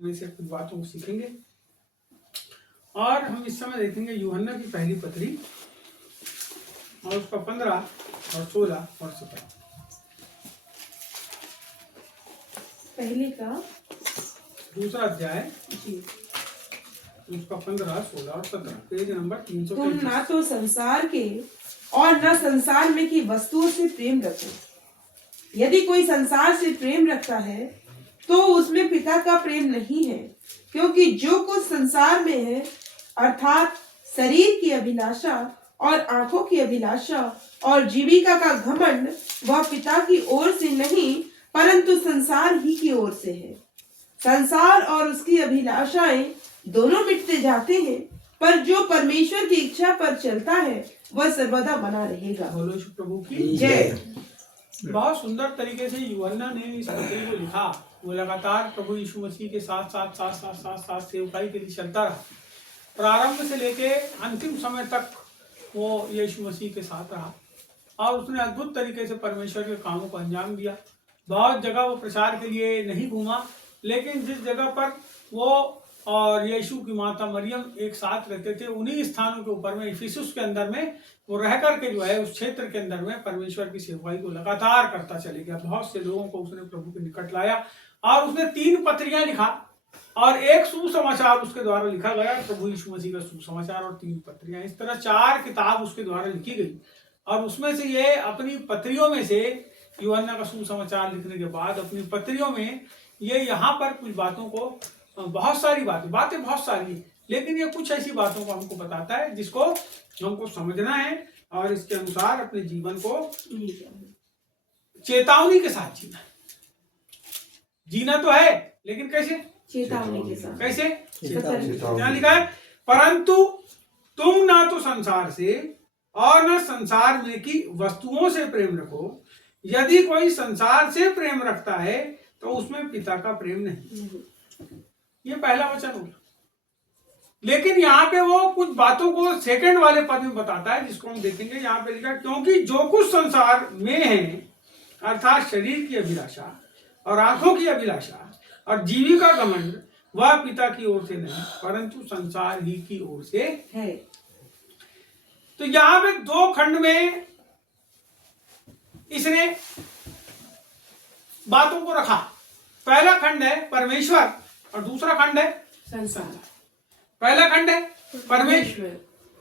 में से कुछ बातों को सीखेंगे और हम इस समय देखेंगे यूहन्ना की पहली पत्री और उसका 15 और 16 और 17। पहले का दूसरा अध्याय जी। उसका 15, 16 और 17, पेज नंबर 333। तुम ना तो संसार के और न संसार में की वस्तुओं से प्रेम रखो। यदि कोई संसार से प्रेम रखता है तो उसमें पिता का प्रेम नहीं है, क्योंकि जो कुछ संसार में है अर्थात शरीर की अभिलाषा और आंखों की अभिलाषा और जीविका का घमंड, वह पिता की ओर से नहीं परंतु संसार ही की ओर से है। संसार और उसकी अभिलाषाएं दोनों मिटते जाते हैं, पर जो परमेश्वर की इच्छा पर चलता है वह सर्वदा बना रहेगा। बोलो यीशु प्रभु की जय। बहुत सुंदर तरीके से यूहन्ना ने इस पत्री को लिखा। वो लगातार प्रभु यीशु मसीह के साथ सेवकाई के लिए चलता रहा। प्रारंभ से लेके अंतिम समय तक वो यीशु मसीह के साथ रहा और उसने अद्भुत तरीके से परमेश्वर के कामों को अंजाम दिया। बहुत जगह वो प्रचार के लिए नहीं घूमा, लेकिन जिस जगह पर वो और यीशु की माता मरियम एक साथ रहते थे, उन्हीं स्थानों के ऊपर में इफिसुस के अंदर में वो रह करके जो है उस क्षेत्र के अंदर में परमेश्वर की सेवकाई को लगातार करता चले गया। बहुत से लोगों को उसने प्रभु के निकट लाया और उसने 3 पत्रियां लिखा और एक सुसमाचार उसके द्वारा लिखा गया, प्रभु यीशु मसीह का सुसमाचार और 3 पत्रियां। इस तरह 4 किताब उसके द्वारा लिखी गई और उसमें से ये अपनी पत्रियों में से यूहन्ना का सुसमाचार लिखने के बाद अपनी पत्रियों में ये यहाँ पर कुछ बातों को, बहुत सारी बातें बहुत सारी, लेकिन ये कुछ ऐसी बातों को हमको बताता है जिसको हमको समझना है और इसके अनुसार अपने जीवन को चेतावनी के साथ जीना है। जीना तो है, लेकिन कैसे? चेतावनी के साथ। कैसे? क्या लिखा है? परंतु तुम ना तो संसार से और न संसार में की वस्तुओं से प्रेम रखो। यदि कोई संसार से प्रेम रखता है तो उसमें पिता का प्रेम नहीं। ये पहला वचन होगा, लेकिन यहाँ पे वो कुछ बातों को सेकंड वाले पद में बताता है जिसको हम देखेंगे। यहाँ पे लिखा, क्योंकि जो कुछ संसार में है अर्थात शरीर की अभिलाषा और आंखों की अभिलाषा और जीविका का घमंड, वह पिता की ओर से नहीं परंतु संसार ही की ओर से है। तो यहाँ पे 2 खंड में इसने बातों को रखा। पहला खंड है परमेश्वर और दूसरा खंड है संसार। पहला खंड है परमेश्वर,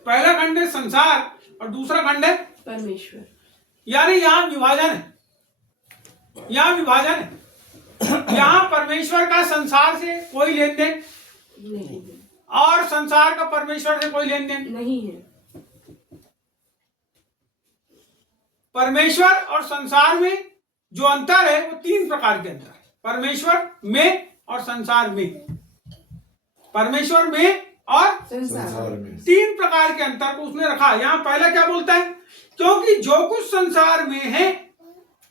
पहला खंड है संसार और दूसरा खंड है परमेश्वर। यानी यहाँ विभाजन है, यहाँ विभाजन है। यहाँ परमेश्वर का संसार से कोई लेन देन नहीं और संसार का परमेश्वर से कोई लेन देन नहीं है। परमेश्वर और संसार में जो अंतर है वो 3 प्रकार के अंतर है। परमेश्वर में और संसार में, परमेश्वर में और संसार में 3 प्रकार के अंतर को उसने रखा। यहाँ पहला क्या बोलता है? क्योंकि जो कुछ संसार में है,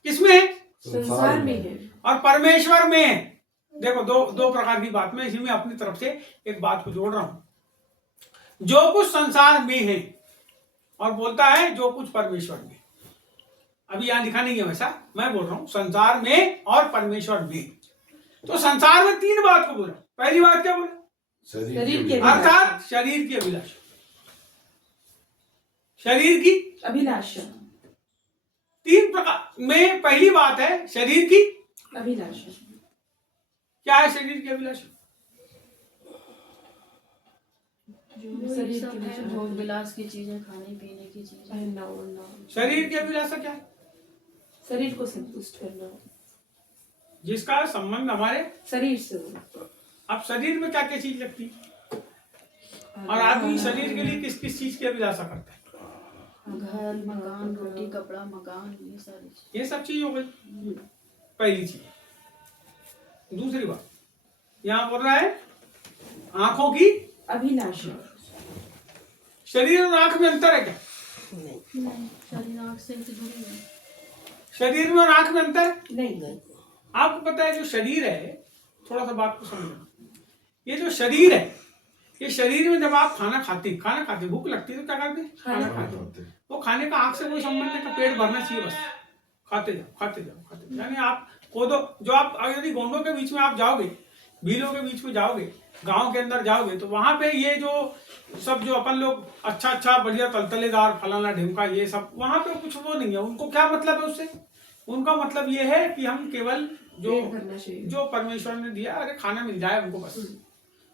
किसमें है? संसार में है और परमेश्वर में है। देखो दो प्रकार की बात, मैं इसी में अपनी तरफ से एक बात को जोड़ रहा हूं। जो कुछ संसार में है और बोलता है जो कुछ परमेश्वर में। अभी यहां लिखा नहीं है वैसा, मैं बोल रहा हूं संसार में और परमेश्वर में। तो संसार में 3 बात को बोला। पहली बात क्या बोला? शरीर की अर्थात शरीर की अभिलाषा, शरीर की अभिलाषा। 3 प्रकार में पहली बात है शरीर की अभिलाषा। क्या है शरीर की अभिलाषा? शरीर की भोग विलास की चीजें, खाने पीने की चीजें, पहनना ओढ़ना। शरीर की अभिलाषा क्या है? शरीर को संतुष्ट करना, जिसका संबंध हमारे शरीर से हो। अब शरीर में क्या क्या चीज लगती है और आदमी शरीर के लिए किस किस चीज की अभिलाषा करता है? घर, मकान, रोटी, कपड़ा, मकान, ये सारी चीज। ये सब चीज हो गई पहली चीज। दूसरी बात यहाँ बोल रहा है आंखों की अभिलाषा। शरीर और आंख में अंतर है क्या? नहीं, शरीर आंख से जुड़ी है। शरीर में और आंख में अंतर नहीं। आपको पता है जो शरीर है, थोड़ा सा बात को समझना। ये जो शरीर है, ये शरीर में जब आप खाना खाते भूख लगती है तो क्या करते हैं? खाना खाते। वो खाने का आंख से कोई संबंध नहीं, का पेट भरना चाहिए बस। खाते जाओ। यानी आप को जो आप यदि गोंडों के बीच में आप जाओगे भीलों के बीच में जाओगे, गांव के अंदर जाओगे, तो वहां पे ये जो सब जो अपन लोग अच्छा अच्छा बढ़िया तलतलेदार फलाना ढिमका ये सब, वहां पे कुछ वो नहीं है। उनको क्या मतलब है उससे? उनका मतलब ये है कि हम केवल जो परमेश्वर ने दिया, अरे खाना मिल जाए उनको, बस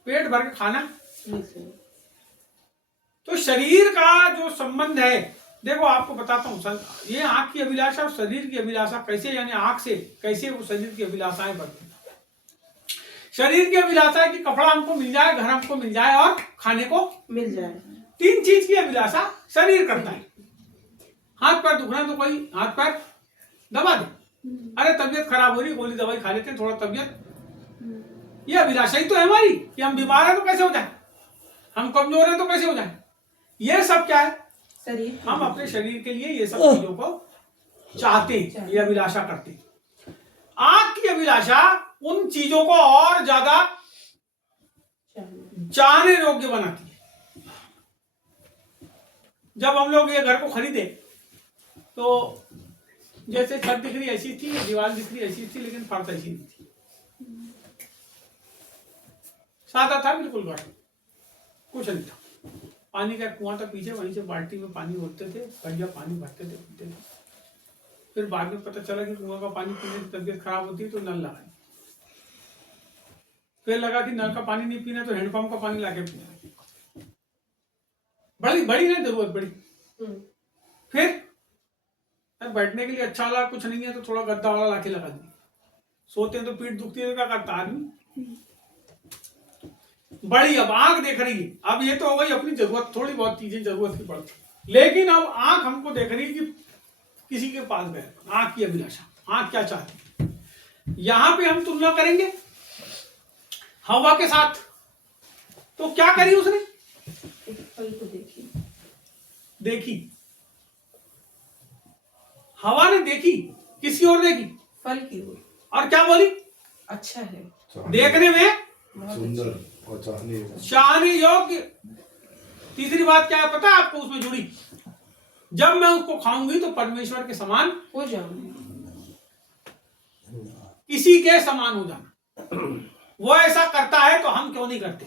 पेट भर के खाना। तो शरीर का जो संबंध है, देखो आपको बताता हूँ, ये आंख की अभिलाषा और शरीर की अभिलाषा कैसे, यानी आंख से कैसे वो शरीर की अभिलाषाएं बढ़ती। शरीर की अभिलाषा है कि कपड़ा हमको मिल जाए, घर हमको मिल जाए और खाने को मिल जाए। 3 चीज की अभिलाषा शरीर करता है। हाथ पैर दुख रहे हैं तो कोई हाथ पैर दबा दे, अरे तबीयत खराब हो रही, गोली दवाई खा लेते हैं, थोड़ा तबीयत, ये अभिलाषा ही तो है हमारी कि हम बीमार हैं तो कैसे हो जाए, हम कमजोर हैं तो कैसे हो जाए। ये सब क्या है? शरीर। हम अपने शरीर के लिए ये सब चीजों को चाहते हैं, ये अभिलाषा करते हैं। आंख की अभिलाषा उन चीजों को और ज्यादा चाहने योग्य बनाती है। जब हम लोग ये घर को खरीदे तो जैसे छत दिख रही ऐसी थी, दीवार दिख रही ऐसी थी, लेकिन फर्श ऐसी नहीं थी, सादा था बिल्कुल घर, कुछ नहीं था। पानी का कुआं था पीछे, वहीं से बाल्टी में पानी भरते थे, बढ़िया पानी भरते थे, पीते थे। फिर बाद में पता चला कि कुआं का पानी पीने से तबीयत खराब होती है, तो नल लगाए। फिर लगा कि नल का पानी नहीं पीना तो हैंडपंप का पानी लाके पीना। बड़ी बड़ी ना जरूरत बड़ी। फिर बैठने के लिए अच्छा लगा, कुछ नहीं है तो थोड़ा गद्दा वाला लाके लगा दिया। सोते हैं तो पीठ दुखती है, तो क्या करता आदमी? बड़ी अब आंख देख रही है, अब ये तो हो गई अपनी जरूरत, थोड़ी बहुत चीजें जरूरत की पड़ती, लेकिन अब आंख हमको देख रही है कि किसी के पास गए। आंख की अभिलाषा, आंख क्या चाहती है। यहां पे हम तुलना करेंगे हवा के साथ, तो क्या करी उसने? फल को देखी हवा ने देखी, किसी और देखी? फल की ओर, और क्या बोली? अच्छा है, देखने में सुंदर और चाहने योग्य। तीसरी बात क्या है पता है आपको उसमें जुड़ी? जब मैं उसको खाऊंगी तो परमेश्वर के समान हो जाऊंगी, किसी के समान हो जाना। वो ऐसा करता है तो हम क्यों नहीं करते?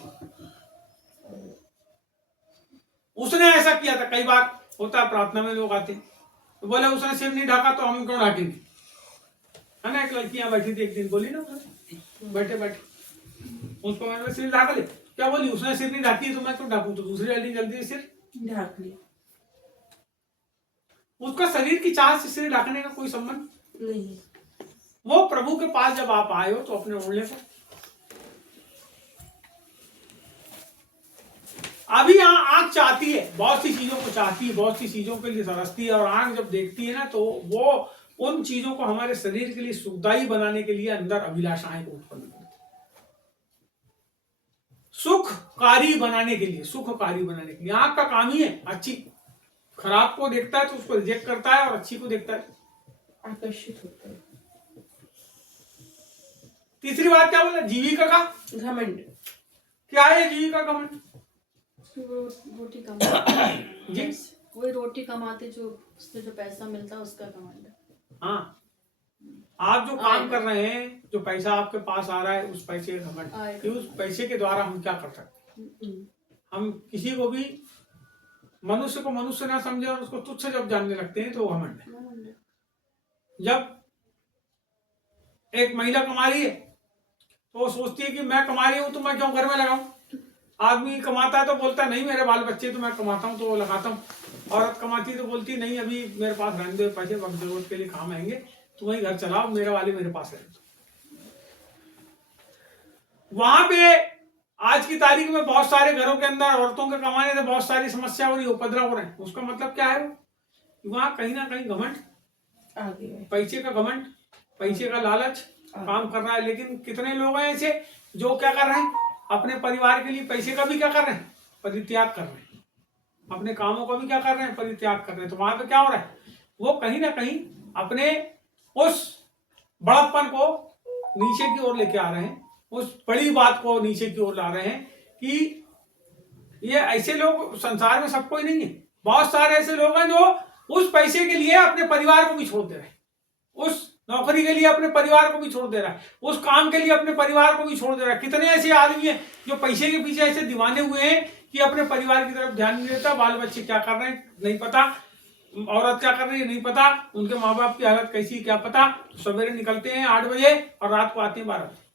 उसने ऐसा किया था। कई बार होता है प्रार्थना में लोग आते तो बोले उसने सिर नहीं ढका तो हम क्यों ढकेंगे, है ना। एक लड़की यहाँ बैठी थी, एक दिन बोली ना, बैठे बैठे उसको मैंने सिर ढाक ले, क्या बोली? उसने सिर नहीं ढाकी तो मैं क्यों ढाकूं? तो दूसरी वाली जल्दी सिर ढाक लिया। उसका शरीर की चाह से सिर ढकने का कोई संबंध नहीं। वो प्रभु के पास जब आप आए हो तो अपने ओढ़ने को, अभी यहाँ आंख चाहती है, बहुत सी चीजों को चाहती है, बहुत सी चीजों के लिए तरसती है, और आंख जब देखती है ना तो वो उन चीजों को हमारे शरीर के लिए सुखदायी बनाने के लिए अंदर अभिलाषाएं को उत्पन्न करती है, सुखकारी बनाने के लिए, सुखकारी बनाने के लिए। आंख का काम ही है अच्छी खराब को देखता है तो उसको रिजेक्ट करता है, और अच्छी को देखता है आकर्षित होता है। तीसरी बात क्या बोला? जीविका का घमंड। क्या है जीविका का घमंड? रोटी कमाते जी, वही रोटी कमाते, जो उससे जो पैसा मिलता है उसका घमंड। हाँ, आप जो काम कर रहे हैं, जो पैसा आपके पास आ रहा है, उस पैसे का घमंड कि उस पैसे के द्वारा हम क्या कर सकते हैं। हम किसी को भी, मनुष्य को मनुष्य ना समझे और उसको तुच्छ जब जानने लगते हैं तो वो घमंड है। जब एक महिला कमा रही है तो वो सोचती है कि मैं कमा रही हूं तो मैं क्यों घर में लगाऊं। आदमी कमाता है तो बोलता है नहीं मेरे बाल बच्चे तो मैं कमाता हूं तो वो लगाता हूं। औरत कमाती तो बोलती नहीं अभी मेरे पास रहने दो पैसे, वक्त जरूरत के लिए काम आएंगे, तुम वही घर चलाओ, मेरे वाले मेरे पास रहने दो। वहां पे आज की तारीख में बहुत सारे घरों के अंदर औरतों के कमाने से बहुत सारी समस्या हो रही है, उपद्रव हो रहे हैं। उसका मतलब क्या है? वहां कहीं ना कहीं घमंड आ गया, पैसे का घमंड, पैसे का लालच काम कर रहा है। लेकिन कितने लोग हैं ऐसे जो क्या कर रहे हैं? अपने परिवार के लिए पैसे का भी क्या कर रहे हैं? परित्याग कर रहे हैं। अपने कामों का भी क्या कर रहे हैं? परित्याग कर रहे हैं। तो वहां पे क्या हो रहा है? वो कहीं ना कहीं अपने उस बड़प्पन को नीचे की ओर लेके आ रहे हैं, उस बड़ी बात को नीचे की ओर ला रहे हैं कि ये ऐसे लोग संसार में सबको ही नहीं है। बहुत सारे ऐसे लोग हैं जो उस पैसे के लिए अपने परिवार को भी छोड़ दे रहे हैं, उस नौकरी के लिए अपने परिवार को भी छोड़ दे रहा है, उस काम के लिए अपने परिवार को भी छोड़ दे रहा है। कितने ऐसे आदमी हैं जो पैसे के पीछे ऐसे दीवाने हुए हैं कि अपने परिवार की तरफ ध्यान नहीं देता, बाल बच्चे क्या कर रहे हैं नहीं पता, औरत क्या कर रही है नहीं पता, उनके माँ बाप की हालत कैसी क्या पता। सवेरे निकलते हैं 8 बजे और रात को आते हैं 12 बजे।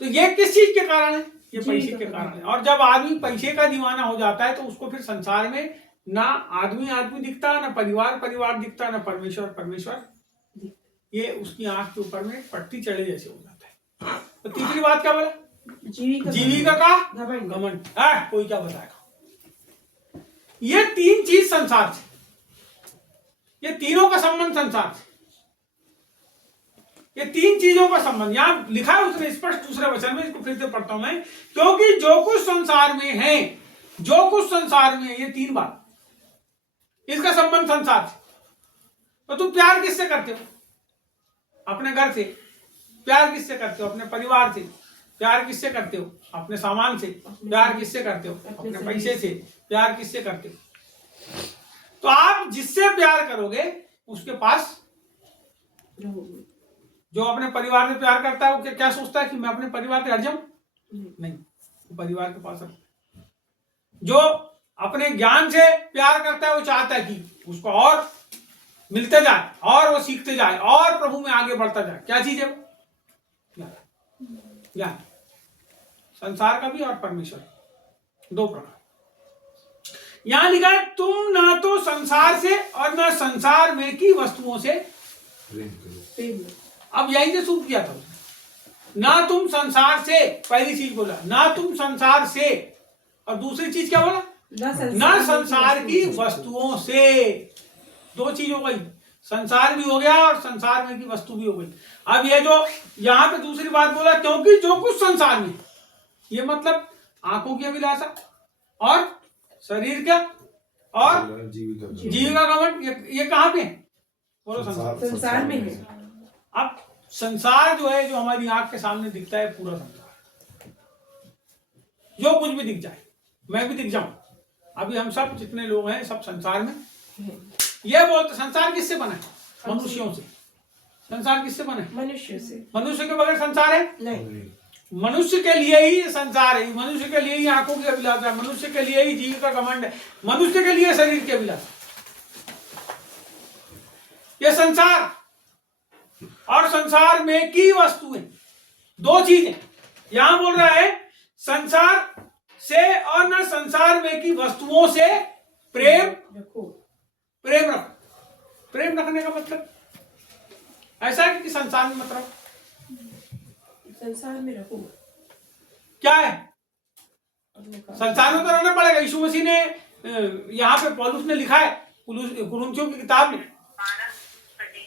तो ये किस चीज के कारण है? ये पैसे के कारण है। और जब आदमी पैसे का दीवाना हो जाता है तो उसको फिर संसार में ना आदमी दिखता, ना परिवार दिखता, ना परमेश्वर, ये उसकी आंख के ऊपर में पट्टी चढ़े जैसे हो जाता है। तो तीसरी बात क्या बोला? जीविका का घमंड। कोई क्या बताएगा? ये 3 चीज संसार से, ये तीनों का संबंध संसार से, ये 3 चीजों का संबंध यहां लिखा है उसने स्पष्ट दूसरे वचन में। इसको फिर से पढ़ता हूं मैं। क्योंकि जो कुछ संसार में है, जो कुछ संसार में है, ये 3 बात, इसका संबंध संसार से। तो तुम प्यार किससे करते हो? अपने घर से। प्यार किससे करते हो? अपने परिवार से। प्यार किससे करते हो? अपने सामान से। प्यार किससे करते हो? अपने पैसे से। प्यार किससे करते हो? तो आप जिससे प्यार करोगे उसके पास रहोगे। जो अपने परिवार से प्यार करता है वो क्या सोचता है कि मैं अपने परिवार से हट जाऊं? नहीं, वो परिवार के पास रहो। जो अपने ज्ञान से प्यार करता है वो चाहता है कि उसको और मिलते जाए और वो सीखते जाए और प्रभु में आगे बढ़ता जाए। क्या चीज है वो? ज्ञान। संसार का भी और परमेश्वर, 2 प्रकार। यहां लिखा है तुम ना तो संसार से और ना संसार में की वस्तुओं से प्रेम। अब यही से शुरू किया था उसने। ना तुम संसार से, पहली चीज बोला ना तुम संसार से, और दूसरी चीज क्या बोला? ना संसार की वस्तुओं से। 2 चीज हो गई, संसार भी हो गया और संसार में की वस्तु भी हो गई। अब ये जो यहां पे दूसरी बात बोला, क्योंकि जो कुछ संसार में, ये मतलब आंखों की अभिलाषा और शरीर का और जीविका का घमंड, ये कहां पे है? बोलो संसार में है। अब संसार जो है, जो हमारी आंख के सामने दिखता है, पूरा संसार, जो कुछ भी दिख जाए, मैं भी दिख जाऊं, अभी हम सब जितने लोग हैं सब संसार में। ये बोलते संसार किससे बना है? मनुष्यों से। संसार किससे बना है? मनुष्य से। मनुष्य के बगैर संसार है? नहीं। मनुष्य के लिए ही संसार है, मनुष्य के लिए ही आंखों की अभिलाषा है, मनुष्य के लिए ही जीविका का घमंड है, मनुष्य के लिए शरीर की अभिलाषा। ये संसार और संसार में की वस्तुएं, 2 चीजें। यहां बोल रहा है संसार से और न संसार में की वस्तुओं से प्रेम रखो। प्रेम रखो। प्रेम रखने का मतलब ऐसा है कि संसार में मतलब संसार में रखो क्या है? संसार में तो रहना पड़ेगा। यीशु मसीह ने यहाँ पे पौलुस ने लिखा है कुरिन्थियों की किताब में,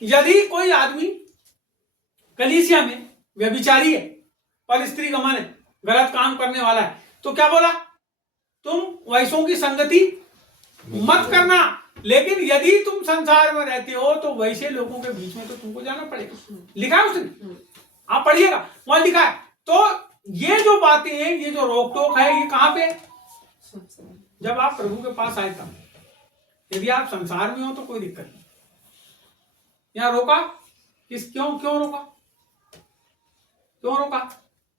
यदि कोई आदमी कलीसिया में व्यभिचारी है, पर स्त्री गमन है, गलत काम करने वाला है, तो क्या बोला? तुम वैसों की संगति मत करना। लेकिन यदि तुम संसार में रहते हो तो वैसे लोगों के बीच में तो तुमको जाना पड़ेगा। लिखा है उसने, आप पढ़िएगा, वहां लिखा है। तो ये जो बातें हैं, ये जो रोक टोक है, ये कहां पे? जब आप प्रभु के पास आए तब। यदि आप संसार में हो तो कोई दिक्कत नहीं। यहाँ रोका क्यों रोका? क्यों रोका?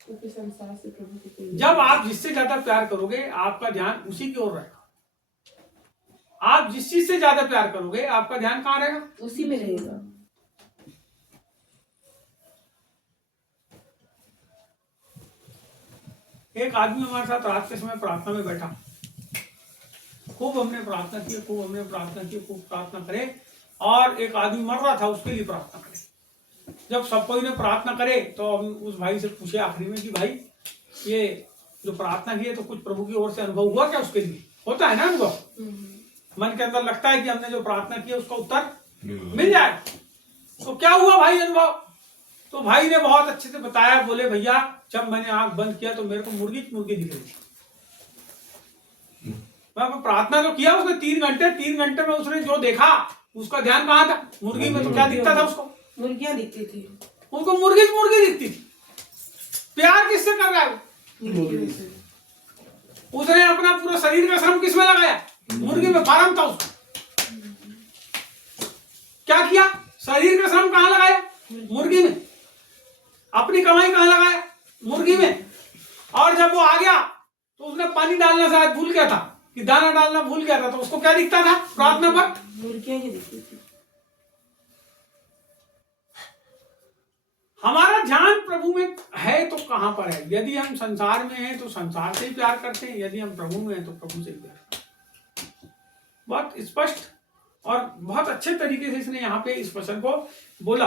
क्योंकि संसार से प्रभु के, जब आप जिससे ज्यादा प्यार करोगे आपका ध्यान उसी की ओर रहेगा। आप जिस चीज से ज्यादा प्यार करोगे आपका ध्यान कहां रहेगा? उसी में रहेगा। एक आदमी हमारे साथ रात के समय प्रार्थना में बैठा, खूब हमने प्रार्थना की, खूब प्रार्थना करे, और एक आदमी मर रहा था, उसके लिए प्रार्थना करे। जब सब कोई ने प्रार्थना करे तो हम उस भाई से पूछे आखिरी में कि भाई ये जो प्रार्थना की है तो कुछ प्रभु की ओर से अनुभव हुआ क्या? उसके लिए होता है ना अनुभव, मन के अंदर लगता है कि हमने जो प्रार्थना की है उसका उत्तर मिल जाए। तो क्या हुआ भाई अनुभव? तो भाई ने बहुत अच्छे से बताया, बोले भैया जब मैंने आंख बंद किया तो मेरे को मुर्गी दिख रही थी। मैं प्रार्थना तो किया उसने 3 घंटे में उसने जो देखा उसका ध्यान कहाँ था? मुर्गी में। तो क्या दिखता था उसको? मुर्गियां दिखती थी उसको, मुर्गी दिखती थी। प्यार किससे कर रहा है? उसने अपना पूरा शरीर का श्रम किस में लगाया? मुर्गी में। फार्म था उसका। क्या किया? शरीर का श्रम कहाँ लगाया? मुर्गी में। अपनी कमाई कहाँ लगाया? मुर्गी में। और जब वो आ गया तो उसने पानी डालना शायद भूल गया था, कि दाना डालना भूल गया था, तो उसको क्या दिखता था प्रार्थना वक्त? मुर्गियां ही दिखती थी। हमारा ध्यान प्रभु में है तो कहां पर है? यदि हम संसार में हैं तो संसार से ही प्यार करते हैं, यदि हम प्रभु में हैं तो प्रभु से ही प्यार करते हैं। बहुत स्पष्ट और बहुत अच्छे तरीके से इसने यहाँ पे इस वचन को बोला।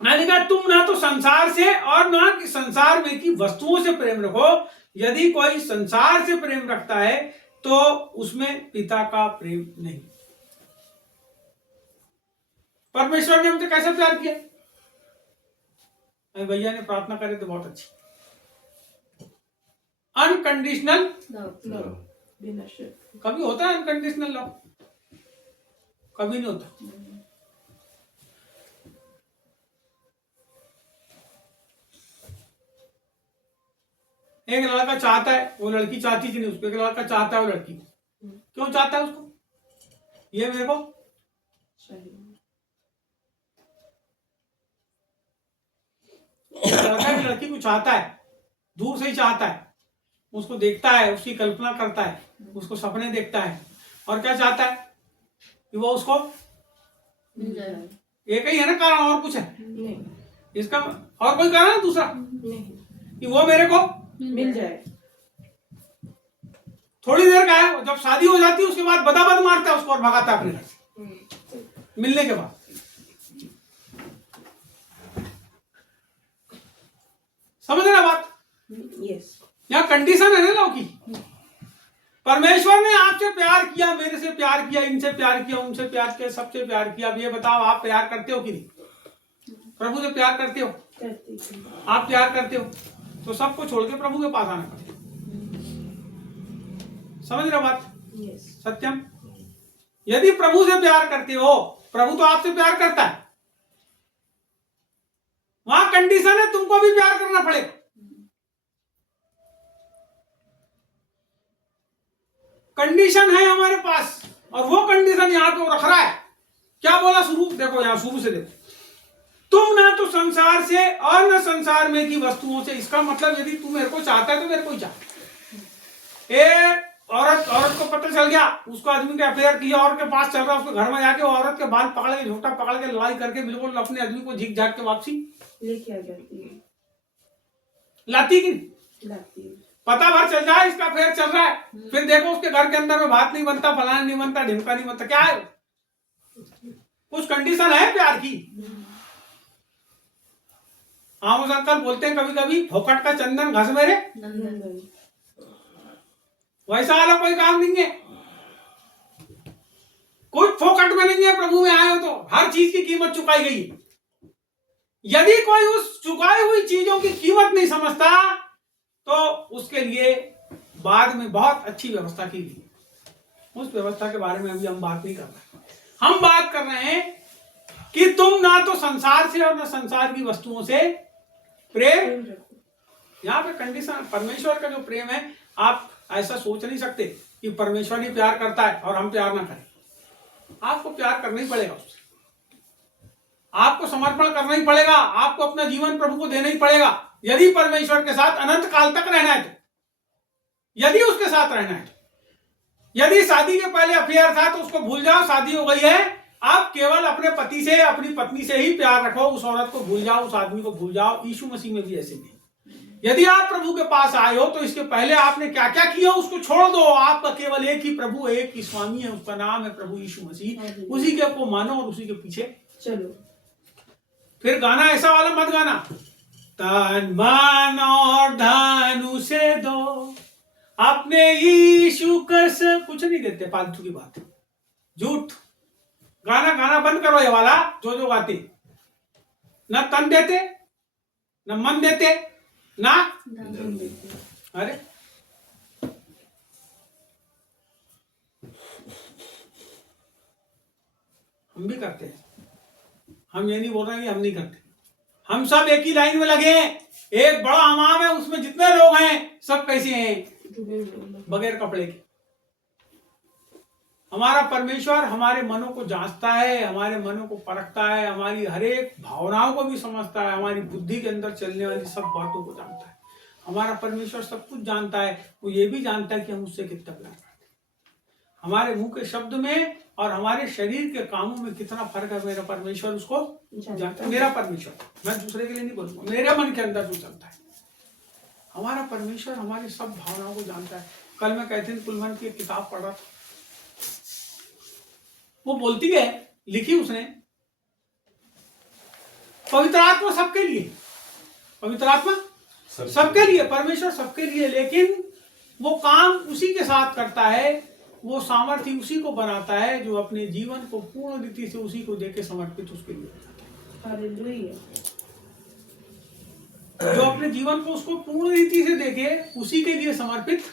मैंने कहा तुम ना तो संसार से और ना कि संसार में की वस्तुओं से प्रेम रखो। यदि कोई संसार से प्रेम रखता है तो उसमें पिता का प्रेम नहीं। परमेश्वर ने हमसे कैसा प्यार किया? भैया ने प्रार्थना करे तो बहुत अच्छी। Unconditional love. बिना शर्त। कभी होता है अनकंडीशनल लव? कभी नहीं होता। एक लड़का चाहता है, वो लड़की चाहती थी नहीं उसको, एक लड़का चाहता है वो लड़की को। क्यों चाहता है उसको? ये मेरे को लड़का की लड़की को चाहता है, दूर से ही चाहता है, उसको देखता है, उसकी कल्पना करता है, उसको सपने देखता है, और क्या चाहता है कि वो उसको मिल जाए। एक ही है ना कारण, और कुछ है नहीं, इसका? और कोई कारण है दूसरा नहीं, कि वो मेरे को मिल जाए। थोड़ी देर का है, जब शादी हो जाती है उसके बाद बदाबद मारता है उसको और भगाता है अपने घर से मिलने के बाद। समझ रहे बात? यस। यहाँ कंडीशन है ना लव की। परमेश्वर ने आपसे प्यार किया, मेरे से प्यार किया, इनसे प्यार किया, उनसे प्यार किया, सबसे प्यार किया। अब ये बताओ आप प्यार करते हो कि नहीं? प्रभु से प्यार करते हो? आप प्यार करते हो तो सबको छोड़ के प्रभु के पास आना पड़ेगा। समझ रहे बात? यस। सत्यम। यदि प्रभु से प्यार करते हो, प्रभु तो आपसे प्यार करता है, वहां कंडीशन है तुमको भी प्यार करना पड़ेगा। कंडीशन है हमारे पास, और वो कंडीशन यहां पे रख रहा है। क्या बोला शुरू? देखो यहां शुरू से देखो, तुम ना तो संसार से और न संसार में की वस्तुओं से। इसका मतलब यदि तू मेरे को चाहता है तो मेरे को ही चाहता। औरत को पता चल गया, उसको आदमी के अफेयर किया और के पास चल रहा, उसको घर में जाके वो औरत के बाल पकड़ के, झोटा पकड़ के, लड़ाई करके बिल्कुल अपने आदमी को झिक झाक के वापसी लेके आ जाती है। लाती की लाती है। पता भर चल जाए इसका अफेयर चल रहा है, फिर देखो उसके घर के अंदर में भात नहीं बनता, फलाना नहीं बनता, ढिमका नहीं बनता। क्या है? कुछ कंडीशन है प्यार की। आमोस अंकल बोलते हैं कभी कभी, फोकट का चंदन घस मेरे, वैसा वाला कोई काम नहीं है। कुछ फोकट में नहीं है। प्रभु में आए हो तो हर चीज की कीमत चुकाई गई है। यदि कोई उस चुकाई हुई चीजों की कीमत नहीं समझता तो उसके लिए बाद में बहुत अच्छी व्यवस्था की गई। उस व्यवस्था के बारे में अभी हम बात नहीं कर रहे। हम बात कर रहे हैं कि तुम ना तो संसार से और ना संसार की वस्तुओं से प्रेम। यहाँ पे कंडीशन, परमेश्वर का जो प्रेम है, आप ऐसा सोच नहीं सकते कि परमेश्वर ही प्यार करता है और हम प्यार ना करें। आपको प्यार करना ही पड़ेगा उससे, आपको समर्पण करना ही पड़ेगा, आपको अपना जीवन प्रभु को देना ही पड़ेगा। यदि परमेश्वर के साथ अनंत काल तक रहना है तो, यदि उसके साथ रहना है तो। यदि शादी के पहले अफेयर था तो उसको भूल जाओ, शादी हो गई है, आप केवल अपने पति से, अपनी पत्नी से ही प्यार रखो, उस औरत को भूल जाओ, उस आदमी को भूल जाओ। यीशु मसीह में भी ऐसे नहीं। यदि आप प्रभु के पास आए हो तो इसके पहले आपने क्या क्या किया उसको छोड़ दो। आपका केवल एक ही प्रभु, एक ही स्वामी है, उसका नाम है प्रभु यीशु मसीह। उसी के को मानो और उसी के पीछे चलो। फिर गाना ऐसा वाला मत गाना, तन मन और धन उसे दो, अपने यीशु कस, कुछ नहीं देते, फालतू की बात, झूठ। गाना बंद करो ये वाला जो गाते। न तन देते, न मन देते, ना अरे हम भी करते हैं। हम ये नहीं बोल रहे हैं कि हम नहीं करते। हम सब एक ही लाइन में लगे हैं। एक बड़ा हमाम है, उसमें जितने लोग हैं सब कैसे हैं? बगैर कपड़े के। हमारा परमेश्वर हमारे मनों को जांचता है, हमारे मनों को परखता है, हमारी हर एक भावनाओं को भी समझता है, हमारी बुद्धि के अंदर चलने वाली सब बातों को जानता है। हमारा परमेश्वर सब कुछ जानता है। वो ये भी जानता है कि हम उससे कितना प्यार करते हैं। हमारे मुंह के शब्द में और हमारे शरीर के कामों में कितना फर्क है, मेरा परमेश्वर उसको जानता है। मेरा परमेश्वर, मैं दूसरे के लिए नहीं बोलूंगा, मेरे मन के अंदर जो चलता है। हमारा परमेश्वर हमारी सब भावनाओं को जानता है। कल मैं कैथरीन कुलमन की एक किताब पढ़ रहा था, वो बोलती है, लिखी उसने, पवित्र आत्मा सबके लिए, पवित्र आत्मा सबके लिए, परमेश्वर सबके लिए, लेकिन वो काम उसी के साथ करता है, वो सामर्थ्य उसी को बनाता है जो अपने जीवन को पूर्ण रीति से उसी को देके समर्पित उसके लिए बनाता है। हालेलुया। जो अपने जीवन को उसको पूर्ण रीति से देके उसी के लिए समर्पित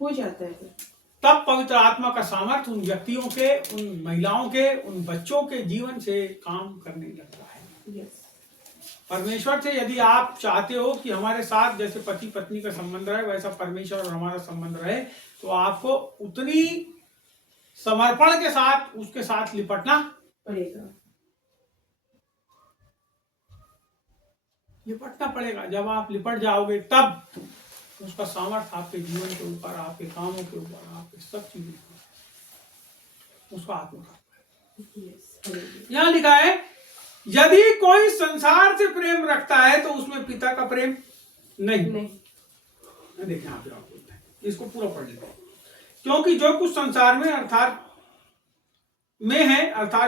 हो जाता है, तब पवित्र आत्मा का सामर्थ्य उन व्यक्तियों के, उन महिलाओं के, उन बच्चों के जीवन से काम करने लगता है। यस। परमेश्वर से यदि आप चाहते हो कि हमारे साथ जैसे पति पत्नी का संबंध रहे वैसा परमेश्वर और हमारा संबंध रहे, तो आपको उतनी समर्पण के साथ उसके साथ लिपटना पड़ेगा। जब आप लिपट जाओगे तब उसका सामर्थ्य आपके जीवन के ऊपर, आपके कामों के ऊपर, आपके सब चीजों के ऊपर उसका हाथ उठा। यहाँ लिखा है, यदि कोई संसार से प्रेम रखता है तो उसमें पिता का प्रेम नहीं। देखिए यहाँ पे आप बोलते हैं, इसको पूरा पढ़ लेते हैं। क्योंकि जो कुछ संसार में अर्थात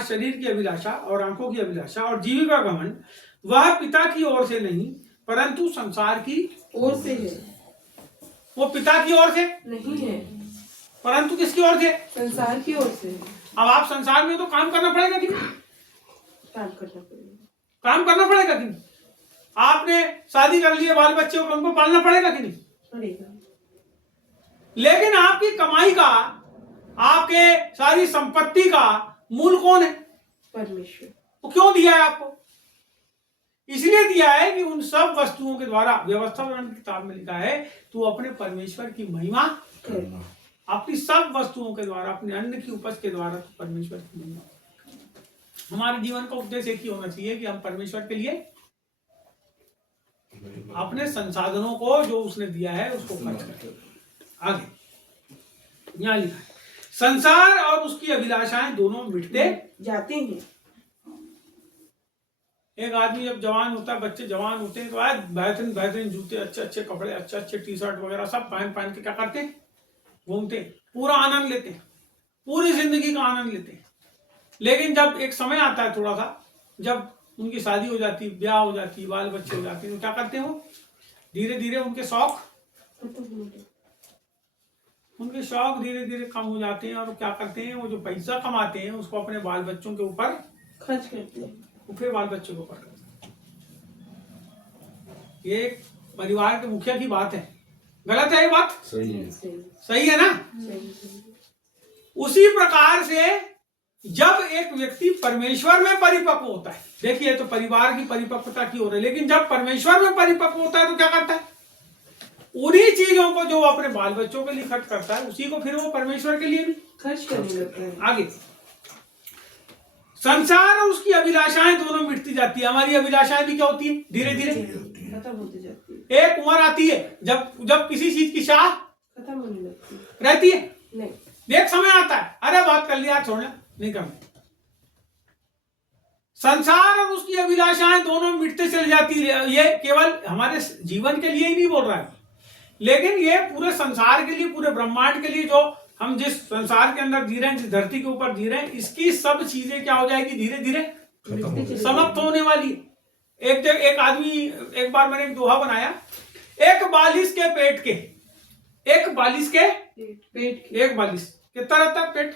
शरीर की अभिलाषा और आंखों की अभिलाषा और जीविका का घमंड, वह पिता की ओर से नहीं परंतु संसार की ओर से है। वो पिता की ओर से नहीं है, परंतु किसकी ओर से? संसार की ओर से। अब आप संसार में तो काम करना पड़ेगा कि नहीं? काम करना पड़ेगा। काम करना पड़ेगा कि नहीं? आपने शादी कर लिए, बाल बच्चे को उनको पालना पड़ेगा कि नहीं? पड़ेगा। लेकिन आपकी कमाई का, आपके सारी संपत्ति का मूल कौन है? परमेश्वर। वो क्यों दिया है आपको? इसलिए दिया है कि उन सब वस्तुओं के द्वारा, व्यवस्था वर्णन की किताब में लिखा है, तू अपने परमेश्वर की महिमा करना। अपनी सब वस्तुओं के द्वारा, अपने अन्न की उपज के द्वारा तू परमेश्वर की महिमा। हमारे जीवन का उद्देश्य एक ही होना चाहिए कि हम परमेश्वर के लिए अपने संसाधनों को जो उसने दिया है उसको खर्च करें। आगे यहाँ लिखा है, संसार और उसकी अभिलाषाएं दोनों मिटते जाते हैं। एक आदमी जब जवान होता है, बच्चे जवान होते हैं तो आज बेहतरीन बेहतरीन जूते, अच्छे अच्छे कपड़े, अच्छे अच्छे टी शर्ट वगैरह सब पहन के क्या करते हैं? घूमते, पूरा आनंद लेते हैं, पूरी जिंदगी का आनंद लेते हैं। लेकिन जब एक समय आता है थोड़ा सा, जब उनकी शादी हो जाती, ब्याह हो जाती, बाल बच्चे हो जाते हैं, तो क्या करते हैं वो? धीरे धीरे उनके शौक धीरे धीरे कम हो जाते हैं और क्या करते हैं? वो जो पैसा कमाते हैं उसको अपने बाल बच्चों के ऊपर खर्च करते हैं। वो फिर बाल बच्चों के ऊपर करते हैं। ये परिवार के मुखिया की बात है। गलत है ये बात? सही है। सही है ना? उसी प्रकार से जब एक व्यक्ति परमेश्वर में परिपक्व होता है, देखिए तो परिवार की परिपक्वता की हो रही है, लेकिन जब परमेश्वर में परिपक्व होता है तो क्या करता है? उन्हीं चीजों को जो अपने बाल बच्चों के लिए खर्च करता है उसी को फिर वो परमेश्वर के लिए भी खर्च करने लगता है। आगे संसार और उसकी अभिलाषाएं दोनों मिटती जाती है। हमारी अभिलाषाएं भी क्या होती है? धीरे धीरे खत्म होती जाती है। एक उम्र आती है जब किसी चीज की चाह खत्म होने लगती है। रहती है, नहीं। एक समय आता है, अरे बात कर लिया, छोड़ना नहीं करना। संसार और उसकी अभिलाषाएं दोनों मिटते चली जाती है। ये केवल हमारे जीवन के लिए ही नहीं बोल रहा है, लेकिन ये पूरे संसार के लिए, पूरे ब्रह्मांड के लिए, जो हम जिस संसार के अंदर जी रहे हैं, जिस धरती के ऊपर जी रहे हैं, इसकी सब चीजें क्या हो जाएगी? धीरे धीरे समाप्त होने वाली। एक आदमी, एक बार मैंने एक दोहा बनाया, एक बालिश के पेट के, एक बालिश के पेट एक बालिश कितना रहता है पेट?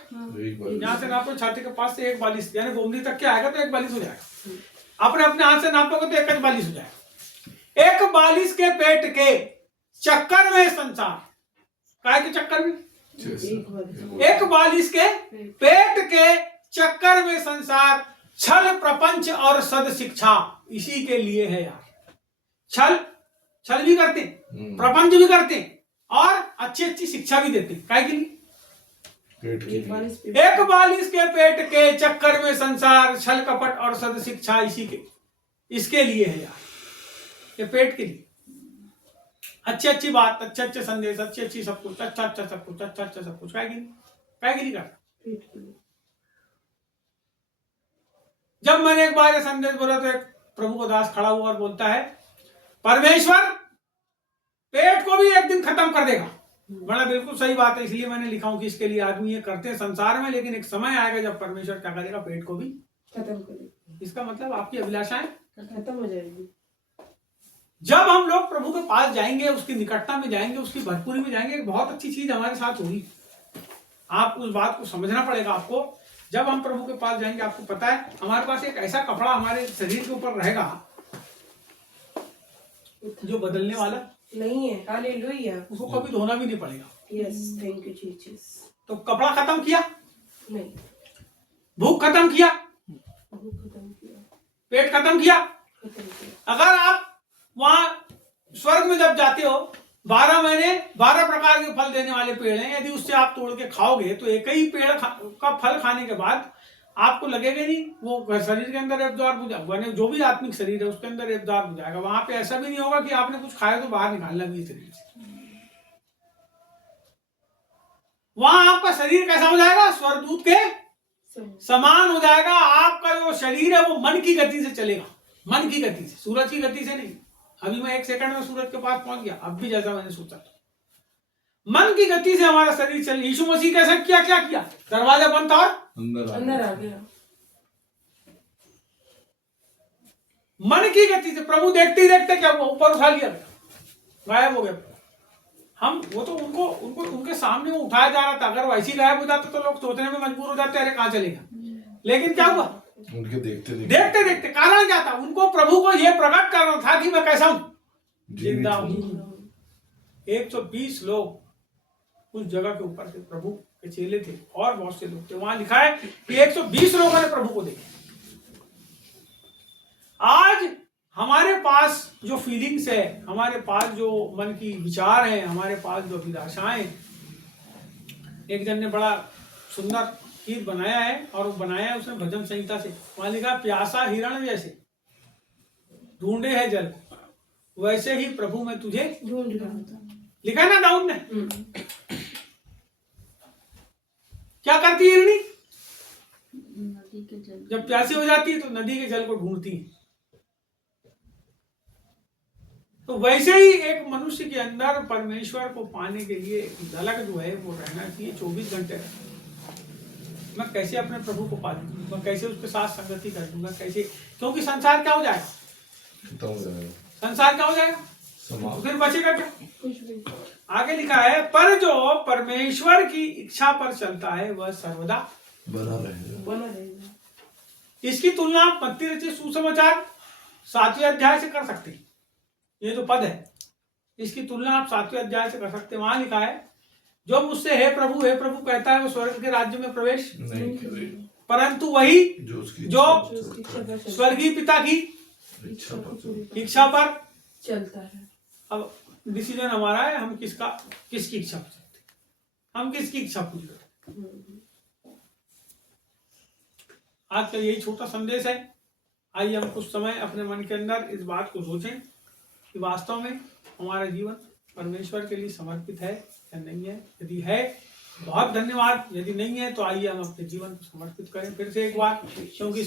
यहाँ से नापो छाती के पास से एक बालिश, यानी गोमती तक के आएगा तो एक बालिश हो जाएगा। अपने अपने हाथ से नापोगे तो एक बालिश हो जाएगा। एक बालिश के पेट के चक्कर में संसार, काय के चक्कर में? एक बालिश के पेट के चक्कर में संसार, छल प्रपंच और सद शिक्षा इसी के लिए है यार। छल भी करते, प्रपंच भी करते और अच्छी अच्छी शिक्षा भी देते। काय के लिए? पेट की एक बार इस पे एक बालिश के पेट के चक्कर में संसार, छल कपट और सद शिक्षा इसके लिए है यार, ये पेट के लिए। अच्छी अच्छी बात, अच्छे अच्छे संदेश, अच्छी अच्छी सब कुछ, अच्छा अच्छा सब कुछ, अच्छा अच्छा सब कुछ, काय नहीं करता। पेट के लिए। जब मैंने एक बार ये संदेश बोला तो एक प्रभु का दास खड़ा हुआ और बोलता है, परमेश्वर पेट को भी एक दिन खत्म कर देगा। बड़ा बिल्कुल सही बात है, इसलिए मैंने लिखा हूं कि इसके लिए आदमी ये करते हैं संसार में, लेकिन एक समय आएगा जब परमेश्वर क्या करेगा, पेट को भी खत्म करें, इसका मतलब आपकी अभिलाषाएं खत्म हो जाएगी। जब हम लोग प्रभु के पास जाएंगे, उसकी निकटता में जाएंगे, उसकी भरपूरी में जाएंगे, एक बहुत अच्छी चीज हमारे साथ होगी। आप उस बात को समझना पड़ेगा आपको। जब हम प्रभु के पास जाएंगे, आपको पता है हमारे पास एक ऐसा कपड़ा हमारे शरीर के ऊपर रहेगा जो बदलने वाला नहीं है, हालेलुया। उसको कभी धोना भी नहीं पड़ेगा। Yes, thank you Jesus. तो कपड़ा खत्म किया, नहीं, भूख खत्म किया, भूख खत्म किया, पेट खत्म किया। खत्म किया। अगर आप वहां स्वर्ग में जब जाते हो, 12 महीने 12 प्रकार के फल देने वाले पेड़ हैं, यदि उससे आप तोड़ के खाओगे तो एक ही पेड़ का फल खाने के बाद आपको लगेगा नहीं, वो शरीर के अंदर एब्जॉर्ब हो जाएगा, जो भी आत्मिक शरीर है उसके अंदर एब्जॉर्ब हो जाएगा। वहां पे ऐसा भी नहीं होगा कि आपने कुछ खाया तो बाहर निकालना भी है शरीर से। वहां आपका शरीर कैसा हो जाएगा, स्वर्गदूत के समान हो जाएगा। आपका जो शरीर है वो मन की गति से चलेगा, मन की गति से, सूरज की गति से नहीं। अभी मैं 1 सेकंड में सूरज के पास पहुंच गया, अब भी जैसा मैंने सोचा था, मन की गति से हमारा शरीर चल। यीशु मसीह कैसा किया, क्या किया, दरवाजा बंद था और अंदर आ गया। मन की गति से प्रभु देखते ही देखते क्या हुआ, ऊपर उठा लिया गया, गायब हो गया। हम वो तो उनको उनको उनके सामने वो उठाया जा रहा था। अगर वैसे गायब हो जाता तो लोग सोचने में मजबूर हो जाते, अरे कहां चलेगा। लेकिन क्या हुआ, उनके देखते देखते देखते कारण क्या था, उनको प्रभु को यह प्रकट करना था कि मैं कैसा हूं, जिंदा हूं। 120 लोग उस जगह के ऊपर थे, प्रभु के चेले थे और बहुत से लोग थे। वहां लिखा है कि 120 लोगों ने प्रभु को देखा। आज हमारे पास जो फीलिंग्स है, हमारे पास जो मन की विचार है, हमारे पास जो अभिलाषाएं, एक जन ने बड़ा सुंदर गीत बनाया है और वो बनाया है उसने भजन संहिता से। वहां लिखा, प्यासा हिरण जैसे ढूंढे है जल, वैसे ही प्रभु मैं तुझे ढूंढ रहा था। लिखा ना दाऊद ने। क्या करती है हिरणी, नदी के जल, जब प्यासी हो जाती है तो नदी के जल को ढूंढती है। तो वैसे ही एक मनुष्य के अंदर परमेश्वर को पाने के लिए झलक जो है वो रहना चाहिए 24 घंटे। मैं कैसे अपने प्रभु को पा लूंगा, मैं कैसे उसके साथ संगति कर दूंगा, कैसे, क्योंकि संसार क्या हो जाएगा, खत्म हो जाएगा, संसार क्या हो जाएगा, समाप्त। फिर बचेगा क्या। कुछ भी। आगे लिखा है, पर जो परमेश्वर की इच्छा पर चलता है वह सर्वदा बना रहेगा, बना रहेगा। इसकी तुलना आप मत्ती रचित सुसमाचार 7वें अध्याय से कर सकते हैं। ये जो पद है इसकी तुलना आप 7वें अध्याय से कर सकते हैं। वहां लिखा है, जो मुझसे हे प्रभु कहता है वो स्वर्ग के राज्य में प्रवेश नहीं करेगा, परंतु वही जो उसकी जो इच्छा स्वर्गीय पिता की इच्छा पर इच्छा पर चलता है। अब डिसीजन हमारा है, हम किसकी इच्छा पर चलते हैं, हम किसकी इच्छा पूरी करते हैं। आज का यही छोटा संदेश है। आइए हम कुछ समय अपने मन के अंदर इस बात को सोचें कि वास्तव में हमारा जीवन परमेश्वर के लिए समर्पित है या नहीं है। यदि है बहुत धन्यवाद, यदि नहीं है तो आइए हम अपने जीवन को समर्पित करें फिर से एक बार, क्योंकि